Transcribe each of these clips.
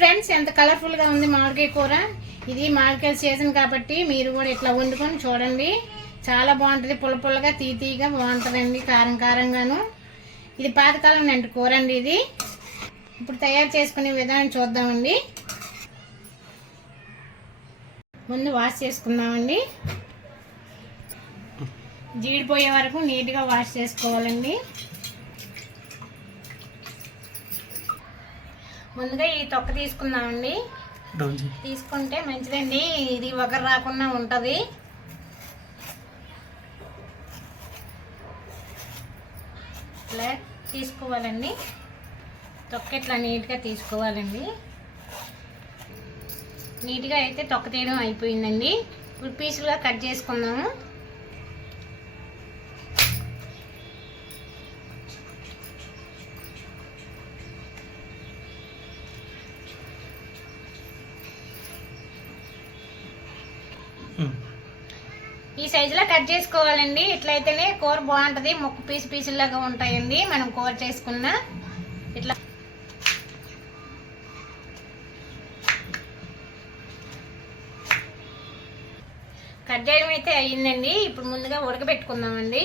Friends, ఎంత colourful గా ఉంది మామిడికాయ కూర. ఇది మామిడికాయ సీజన్ కాబట్టి మీరు కూడా ఇట్లా వండుకొని చూడండి. చాలా బాగుంటుంది, పుల్ల పుల్లగా తీతీగా బాగుంటుందండి, కారం కారంగాను. ఇది పాతకాలం నాటి కూర అండి. ఇది ఇప్పుడు తయారు చేసుకునే విధానం చూద్దామండి. ముందు వాష్ చేసుకుందామండి. జీడిపోయే వరకు నీట్గా వాష్ చేసుకోవాలండి. ముందుగా ఈ తొక్క తీసుకుందామండి. తీసుకుంటే మంచిదండి, ఇది ఒకరు రాకుండా ఉంటుంది. ఇలా తీసుకోవాలండి. తొక్క ఇట్లా నీట్గా తీసుకోవాలండి. నీట్గా అయితే తొక్క తీయడం అయిపోయిందండి. ఇప్పుడు పీసులుగా కట్ చేసుకుందాము. ఈ సైజులో కట్ చేసుకోవాలండి. ఇట్లయితేనే కూర బాగుంటుంది. ముక్క పీసులాగా ఉంటాయండి మనం కూర చేసుకున్న. ఇట్లా కట్ చేయడం అయితే అయ్యిందండి. ఇప్పుడు ముందుగా ఉడకబెట్టుకుందామండి.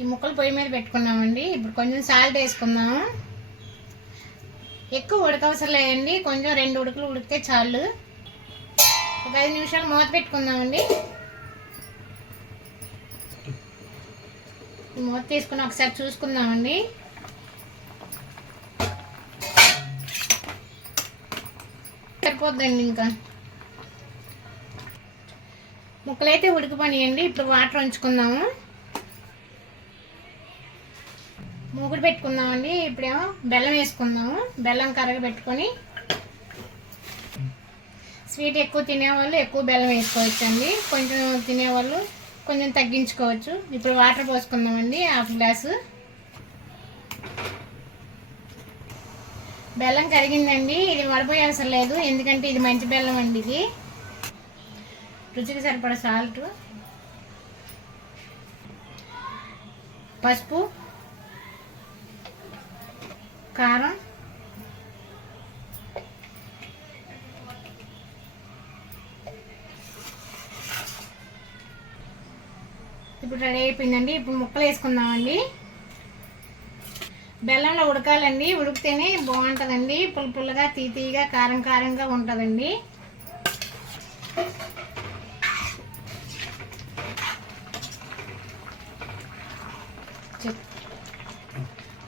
ఈ ముక్కలు పొయ్యి మీద పెట్టుకున్నామండి. ఇప్పుడు కొంచెం సాల్ట్ వేసుకుందాము. ఎక్కువ ఉడకవసరం లేదండి, కొంచెం 2 ఉడుకులు ఉడికితే చాలు. ఒక 5 నిమిషాలు మూత పెట్టుకుందామండి. మూత తీసుకుని ఒకసారి చూసుకుందామండి. సరిపోద్దండి. ఇంకా ముక్కలైతే ఉడికిపోయినాయండి. ఇప్పుడు వాటర్ ఉంచుకుందాము. మూగుడు పెట్టుకుందామండి. ఇప్పుడేమో బెల్లం వేసుకుందాము. బెల్లం కరగబెట్టుకొని, స్వీట్ ఎక్కువ తినేవాళ్ళు ఎక్కువ బెల్లం వేసుకోవచ్చండి, కొంచెం తినేవాళ్ళు కొంచెం తగ్గించుకోవచ్చు. ఇప్పుడు వాటర్ పోసుకుందామండి. 1/2 గ్లాసు. బెల్లం కరిగిందండి. ఇది వడపోయే అవసరం లేదు, ఎందుకంటే ఇది మంచి బెల్లం అండి. ఇది రుచికి సరిపడా సాల్ట్, పసుపు, కారం, ఇప్పుడు రెడీ అయిపోయిందండి. ఇప్పుడు ముక్కలు వేసుకుందామండి. బెల్లంలో ఉడకాలండి, ఉడికితేనే బాగుంటుందండి. పుల్ల పుల్లగా తీతీగా కారం కారంగా ఉంటుందండి.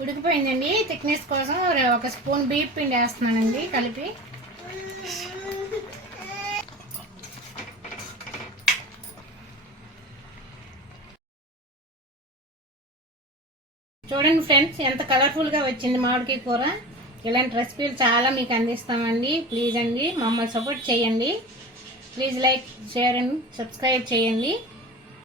ఉడికిపోయిందండి. థిక్నెస్ కోసం 1 స్పూన్ బియ్యం పిండి వేస్తున్నానండి కలిపి. చూడండి ఫ్రెండ్స్, ఎంత కలర్ఫుల్గా వచ్చింది మామిడికాయ కూర. ఇలాంటి రెసిపీలు చాలా మీకు అందిస్తామండి. ప్లీజ్ అండి మమ్మల్ని సపోర్ట్ చేయండి. Please like, share and subscribe చేయండి.